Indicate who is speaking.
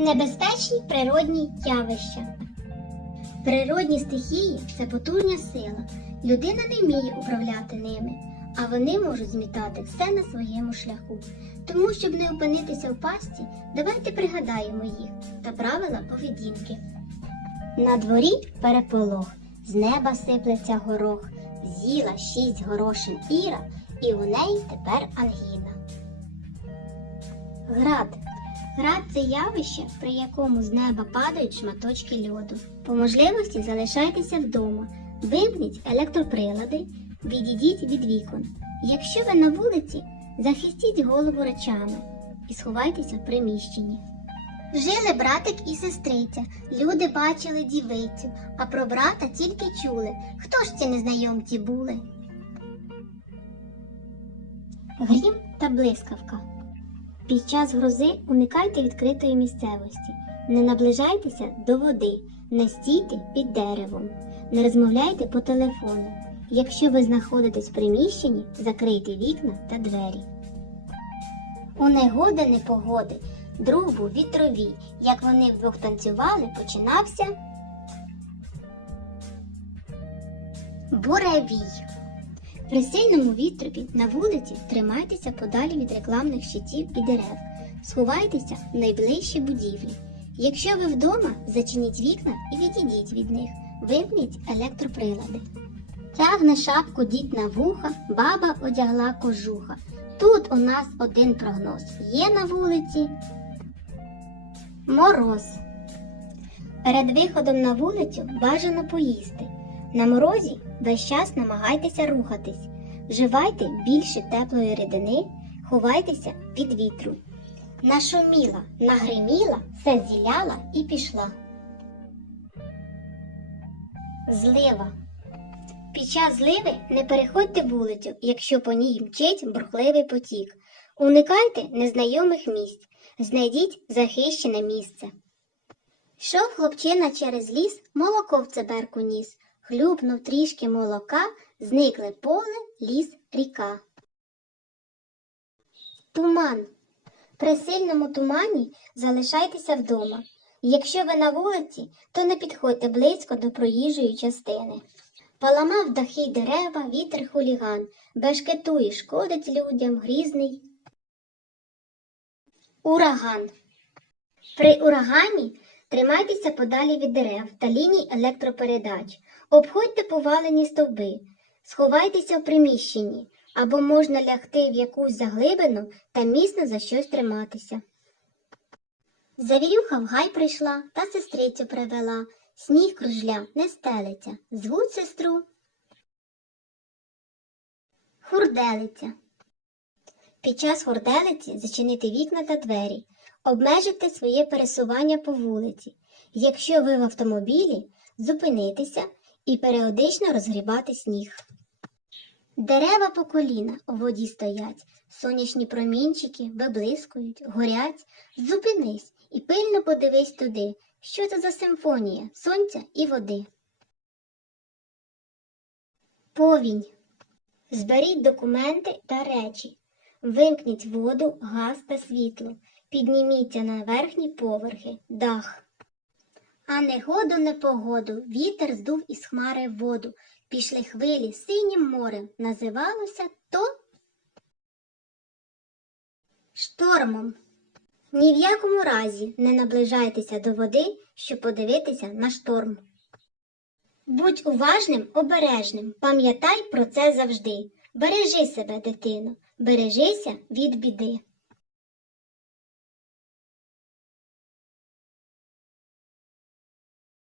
Speaker 1: Небезпечні природні явища. Природні стихії це потужна сила. Людина не вміє управляти ними, а вони можуть змітати все на своєму шляху. Тому, щоб не опинитися в пасті, давайте пригадаємо їх та правила поведінки. На дворі переполох, з неба сиплеться горох, з'їла шість горошин Іра, і у неї тепер ангіна. Град Град це явище, при якому з неба падають шматочки льоду. По можливості залишайтеся вдома, вимкніть електроприлади, відійдіть від вікон. Якщо ви на вулиці, захистіть голову речами і сховайтеся в приміщенні. Жили братик і сестриця, люди бачили дівицю, а про брата тільки чули. Хто ж ці незнайомці були? Грім та блискавка. Під час грози уникайте відкритої місцевості, не наближайтеся до води, не стійте під деревом, не розмовляйте по телефону. Якщо ви знаходитесь в приміщенні, закрийте вікна та двері. У негоди непогоди другу вітрові, як вони вдвох танцювали, починався буревій. При сильному вітрові на вулиці тримайтеся подалі від рекламних щитів і дерев, сховайтеся в найближчі будівлі. Якщо ви вдома, зачиніть вікна і відійдіть від них, вимкніть електроприлади. Тягне шапку дід на вуха, баба одягла кожуха. Тут у нас один прогноз є на вулиці мороз. Перед виходом на вулицю бажано поїсти. На морозі весь час намагайтеся рухатись, вживайте більше теплої рідини, ховайтеся від вітру. Нашуміла, нагриміла, все зіляла і пішла. Злива. Під час зливи не переходьте вулицю, якщо по ній мчить бурхливий потік. Уникайте незнайомих місць, знайдіть захищене місце. Йшов хлопчина через ліс, молоко в цеберку ніс. Хлюпнув трішки молока, зникли поле, ліс, ріка. Туман. При сильному тумані залишайтеся вдома. Якщо ви на вулиці, то не підходьте близько до проїжджої частини. Поламав дахи дерева, вітер хуліган, бешкетує, шкодить людям грізний. Ураган. При урагані тримайтеся подалі від дерев та ліній електропередач. Обходьте повалені стовби, сховайтеся в приміщенні або можна лягти в якусь заглибину та міцно за щось триматися. Завірюха в гай прийшла та сестрицю привела. Сніг кружля не стелиться. Звуть сестру. Хурделиця. Під час хурделиці зачинити вікна та двері, обмежити своє пересування по вулиці. Якщо ви в автомобілі, зупинитися і періодично розгрібати сніг. Дерева по коліна у воді стоять, сонячні промінчики виблискують, горять. Зупинись і пильно подивись туди, що це за симфонія сонця і води. Повінь. Зберіть документи та речі. Вимкніть воду, газ та світло. Підніміться на верхні поверхи, дах. А негоду, непогоду, вітер здув із хмари воду. Пішли хвилі синім морем, називалося то штормом. Ні в якому разі не наближайтеся до води, щоб подивитися на шторм. Будь уважним, обережним, пам'ятай про це завжди. Бережи себе, дитино, бережися від біди.